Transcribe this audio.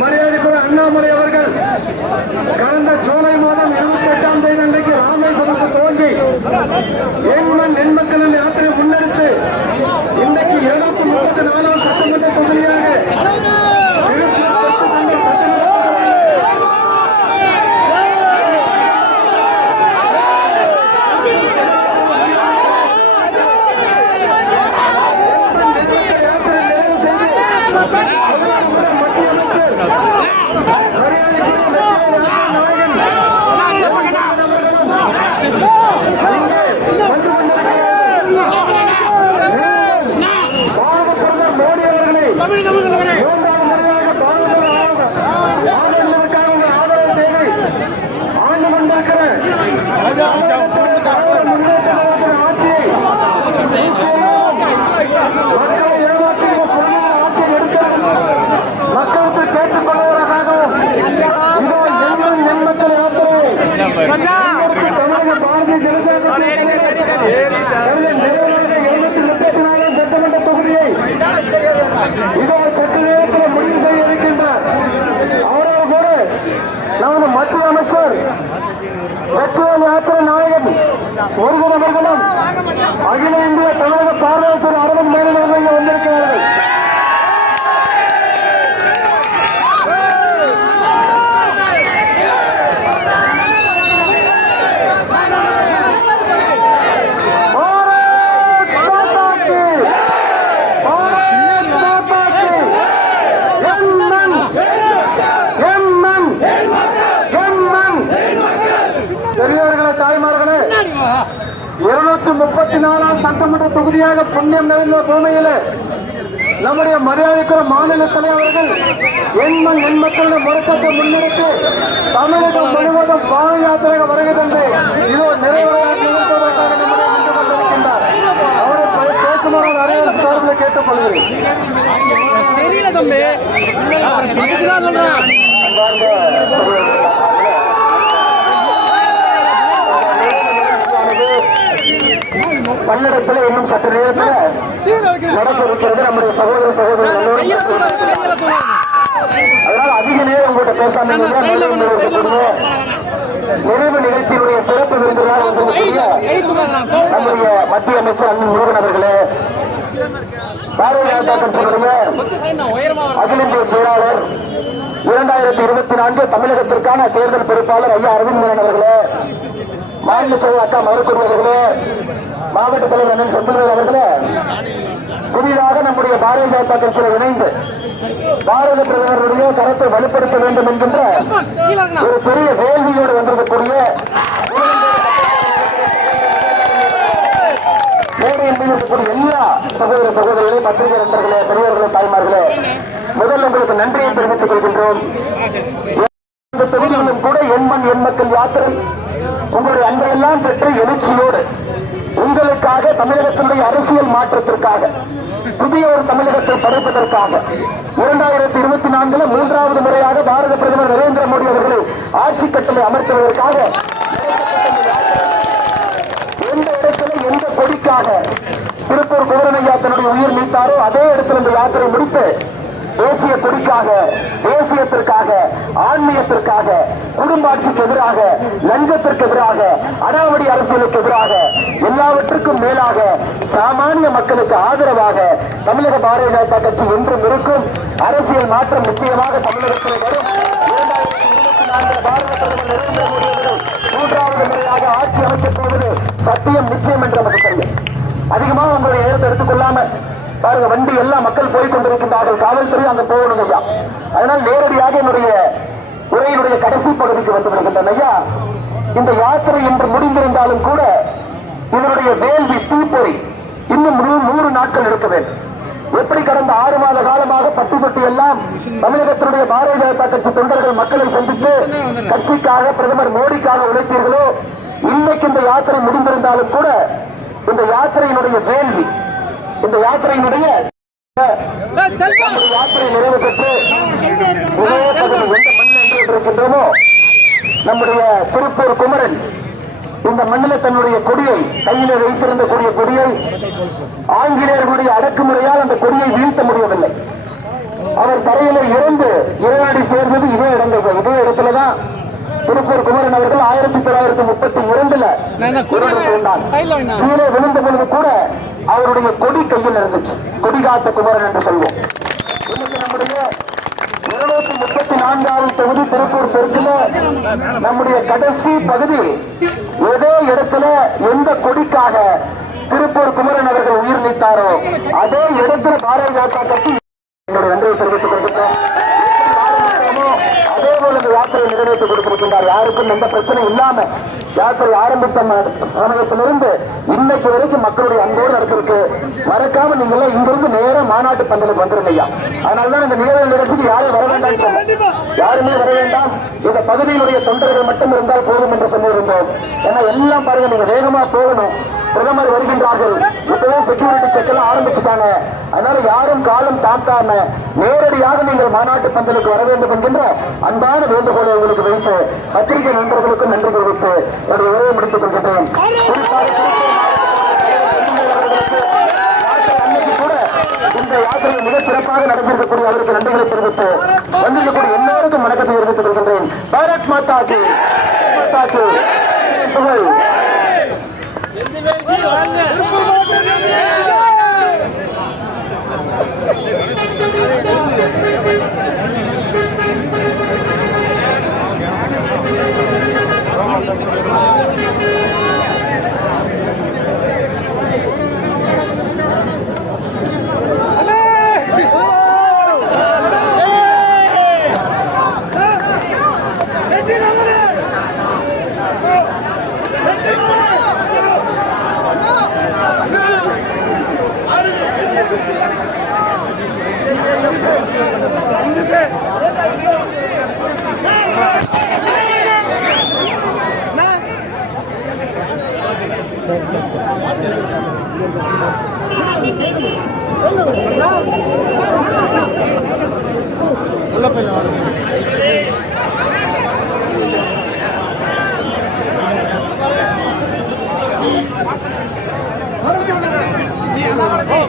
மரியாதைக்குரிய அண்ணாமலை அவர்கள் கடந்த ஜூலை மாதம் 28ஆம் தேதி அன்றைக்கு ராமேஸ்வரத்தில் துவங்கி ஏன்மன் நென்மக்களின் யாத்திரை முன்னெடுத்து இன்றைக்கு 234 சட்டமன்ற தொகுதியாக முருகன் அகில இந்திய தமிழக பார்வையற்ற அரவிந்த் மேனன் அவர்கள் வந்திருக்கிறார்கள். பெரியவர்களே, தாய்மார்களே, 234ஆம் சட்டமன்ற தொகுதியாக புண்ணியம் நிறைந்த பூமியில நம்முடைய மரியாதைக்குரிய மாநில தலைவர்கள் எண்மண் எண்மக்களுடைய முழக்கத்தை முன்னெடுத்து தமிழகம் முழுவதும் பாத யாத்திரைகள் வருகிறது. இதோ நிறைவேறாக நிறுத்துவதற்காக நம்முடைய நின்று கொண்டிருக்கின்றார். அவரை பேசுமாறு நிறைய சார்பில் கேட்டுக்கொள்கிறேன். பல்லடத்தில் இன்னும் சற்று நேரத்தில் நடக்க இருக்கிறது நம்முடைய சகோதர சகோதரர்கள். அதனால் அதிக நேரம் உங்கள்கிட்ட பேசாம நிறைவு நிகழ்ச்சியினுடைய சிறப்பு விருந்தினர் நம்முடைய மத்திய அமைச்சர் அண்ணன் முருகன் அவர்களே, பாரதிய ஜனதா கட்சியினுடைய அகில இந்திய செயலாளர் 2024 தமிழகத்திற்கான தேர்தல் பொறுப்பாளர் ஐயா அரவிந்த் மேனன் அவர்களே, மாநில செயலர் அக்கா மருத்துவ அவர்களே, மாவட்ட தலைவர் அண்ணன் செந்தில்வேல் அவர்களே, புதிதாக நம்முடைய பாரதிய ஜனதா கட்சியில் இணைந்து பாரத பிரதமருடைய கருத்தை வலுப்படுத்த வேண்டும் என்கின்ற ஒரு பெரிய வேள்வியோடு வந்திருக்கக்கூடிய மேடையில் இருக்கக்கூடிய எல்லா சகோதர சகோதரிகளே, பத்திரிகை நண்பர்களே, பெரியவர்களே, தாய்மார்களே, முதல் உங்களுக்கு நன்றியை தெரிவித்துக் கொள்கின்றோம். இந்த தொகுதியிலும் கூட எண்மண் எண்மக்கள் யாத்திரை உங்களுடைய அன்பையெல்லாம் பெற்று எழுச்சியோடு உங்களுக்காக தமிழகத்தினுடைய அரசியல் மாற்றத்திற்காக புதிய ஒரு தமிழகத்தை படைப்பதற்காக 2024 மூன்றாவது முறையாக பாரத பிரதமர் நரேந்திர மோடி அவர்களை ஆட்சி கட்டளை அமர்த்துவதற்காக எந்த இடத்துல எந்த கொடிக்காக திருப்பூர் குமரனையா தன்னுடைய உயிர் நீத்தாரோ அதே இடத்தில் இந்த யாத்திரை முடித்து தேசிய கொடிக்காக, தேசியத்திற்காக, ஆன்மீகத்திற்காக, குடும்பாட்சிக்கு எதிராக, லஞ்சத்திற்கு எதிராக, அடாவடி அரசியலுக்கு எதிராக, எல்லாவற்றுக்கும் மேலாக சாமானிய மக்களுக்கு ஆதரவாக தமிழக பாரதிய ஜனதா கட்சி என்றும் இருக்கும். அரசியல் மாற்றம் நிச்சயமாக தமிழகத்தில் வரும். 2024 பாரத பிரதமர் நரேந்திர மோடி அவர்கள் மூன்றாவது முறையாக ஆட்சி அமைக்கப் போவது சத்தியம் நிச்சயம் என்று நமக்கு தெரியும். அதிகமாக உங்களுடைய இடத்தை எடுத்துக்கொள்ளாம பாருங்க, வண்டி எல்லா மக்கள் போய்கொண்டிருக்கின்றார்கள். காவல்துறை அங்க போகணும் ஐயா. அதனால் நேரடியாக என்னுடைய உரையினுடைய கடைசி பகுதிக்கு வந்து விடுகின்றன ஐயா. இந்த யாத்திரை இன்று முடிந்திருந்தாலும் கூட இதனுடைய வேள்வி தீப்பொறி இன்னும் 100 நாட்கள் இருக்க வேண்டும். எப்படி கடந்த 6 மாத காலமாக பட்டி எல்லாம் தமிழகத்தினுடைய பாரதிய ஜனதா கட்சி தொண்டர்கள் மக்களை சந்தித்து கட்சிக்காக பிரதமர் மோடிக்காக உழைத்தீர்களோ, இன்னைக்கு இந்த யாத்திரை முடிந்திருந்தாலும் கூட இந்த யாத்திரையினுடைய வேள்வி, இந்த யாத்திரையினுடைய யாத்திரை நிறைவு பெற்று எந்த மண்ணில் இருக்கின்றோமோ நம்முடைய திருப்பூர் குமரன் இந்த மண்ணில் தன்னுடைய கொடியை கையில வைத்திருந்த கொடியை ஆங்கிலேயர்களுடைய அடக்குமுறையால் அந்த கொடியை வீழ்த்த முடியவில்லை. அவர் தரையில இறந்து இறைவனடி சேர்ந்தது இதே இடத்துலதான் திருப்பூர் குமரன் அவர்கள் 1932 கீழே விழுந்த பொழுது கூட அவருடைய கொடி கையில் இருந்துச்சு. கொடி காத்த குமரன் என்று சொல்வோம். இன்னைக்கு நம்முடைய 234வது தொகுதி திருப்பூர் தெற்குல நம்முடைய கடைசி பகுதி ஏதோ இடத்துல எந்த கொடிக்காக திருப்பூர் குமரன் அவர்கள் உயிர் நீத்தாரோ அதே இடத்துல பாரதிய ஜனதா கட்சி என்னுடைய நன்றியை தெரிவித்துக் கொண்டிருக்கிறோம். அதே போல இந்த யாத்திரை நிறைவேற்றி கொடுத்திருக்கின்றார். யாருக்கும் எந்த பிரச்சனை இல்லாம யாத்திரை ஆரம்பித்த சமயத்திலிருந்து இன்னைக்கு வரைக்கும் மக்களுடைய அன்போடு நடத்திருக்கு. மறக்காம நீங்க எல்லாம் இங்கிருந்து நேரம் மாநாட்டு பந்தலுக்கு வந்துருங்க ஐயா. அதனாலதான் இந்த நிகழ்வு நிகழ்ச்சிக்கு யாரும் வர வேண்டாம், யாருமே வர வேண்டாம். இந்த பகுதியினுடைய தொண்டர்கள் மட்டும் இருந்தால் போதும் என்று சொல்லியிருந்தோம். ஏன்னா எல்லாம் பாருங்க, நீங்க வேகமா போகணும். பிரதமர் வருகின்றார்கள், இப்பவே செக்யூரிட்டி செக் எல்லாம் ஆரம்பிச்சுட்டாங்க. அதனால யாரும் காலம் தாழ்த்தாம நேரடியாக நீங்கள் மாநாட்டு பந்தலுக்கு வர வேண்டும் என்கின்ற அன்பான வேண்டுகோளை உங்களுக்கு வைத்து பத்திரிகை நண்பர்களுக்கும் நன்றி தெரிவித்து என்னுடைய உரையை முடித்துக் கொள்கின்றேன். இந்த யாத்திரை மிகச் சிறப்பாக நடந்திருக்கக்கூடிய அவருக்கு நன்றிகளை தெரிவித்து வந்திருக்கக்கூடிய எல்லாருக்கும் வணக்கத்தை தெரிவித்துக் கொள்கின்றேன். பாரத் மாதா கி புகழ். Oh,